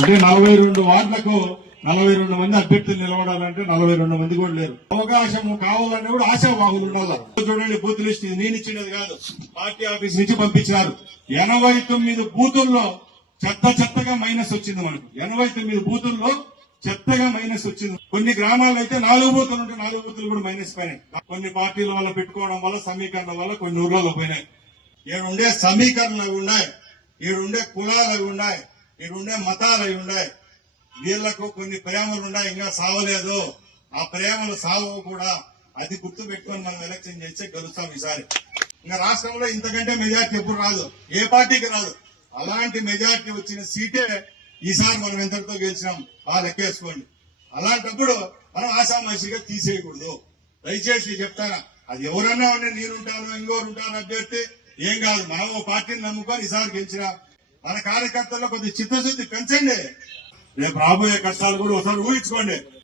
అంటే 42 వార్డులకు 42 మంది అభ్యర్థులు నిలబడాలంటే 42 మంది కూడా లేరు. అవకాశం కావాలన్నా కూడా ఆశావాహులు ఉండాలి. చూడండి, బూత్ లిస్ట్ నేను ఇచ్చినది కాదు, పార్టీ ఆఫీస్ నుంచి పంపించినారు. 89 బూతుల్లో చెత్తగా మైనస్ వచ్చింది. మనకు 89 బూతుల్లో చెత్తగా మైనస్ వచ్చింది. కొన్ని గ్రామాల్లో అయితే 4 బూతులు ఉంటే 4 బూతులు కూడా మైనస్ పోయినాయి. కొన్ని పార్టీల వల్ల పెట్టుకోవడం వల్ల, సమీకరణ వల్ల కొన్ని ఊర్లలో పోయినాయి. ఈడుండే సమీకరణలు అవి ఉన్నాయి, ఈడుండే కులాలు అవి ఉన్నాయి, ఈడుండే మతాలు అవి ఉన్నాయి. వీళ్లకు కొన్ని ప్రేమలు ఉన్నాయి, ఇంకా సావలేదు. ఆ ప్రేమలు సావవు కూడా. అది గుర్తు పెట్టుకొని మనం ఎలక్షన్ చేస్తే గెలుస్తాం ఈసారి. ఇంకా రాష్ట్రంలో ఇంతకంటే మెజార్టీ ఎప్పుడు రాదు, ఏ పార్టీకి రాదు. అలాంటి మెజార్టీ వచ్చిన సీటే ఈసారి మనం ఎంతటితో గెలిచినాం ఆ లెక్కేసుకోండి. అలాంటప్పుడు మనం ఆశామాషిగా తీసేయకూడదు. దయచేసి చెప్తారా, అది ఎవరన్నా నేనుంటాను ఇంకోరు ఉంటాను అభ్యర్థి ఏం కాదు. మనం ఓ పార్టీని నమ్ముకొని ఈసారి గెలిచినా మన కార్యకర్తల్లో కొద్ది చిత్తశుద్ధి పెంచండి. రేపు రాబోయే కష్టాలు కూడా ఒకసారి ఊహించుకోండి.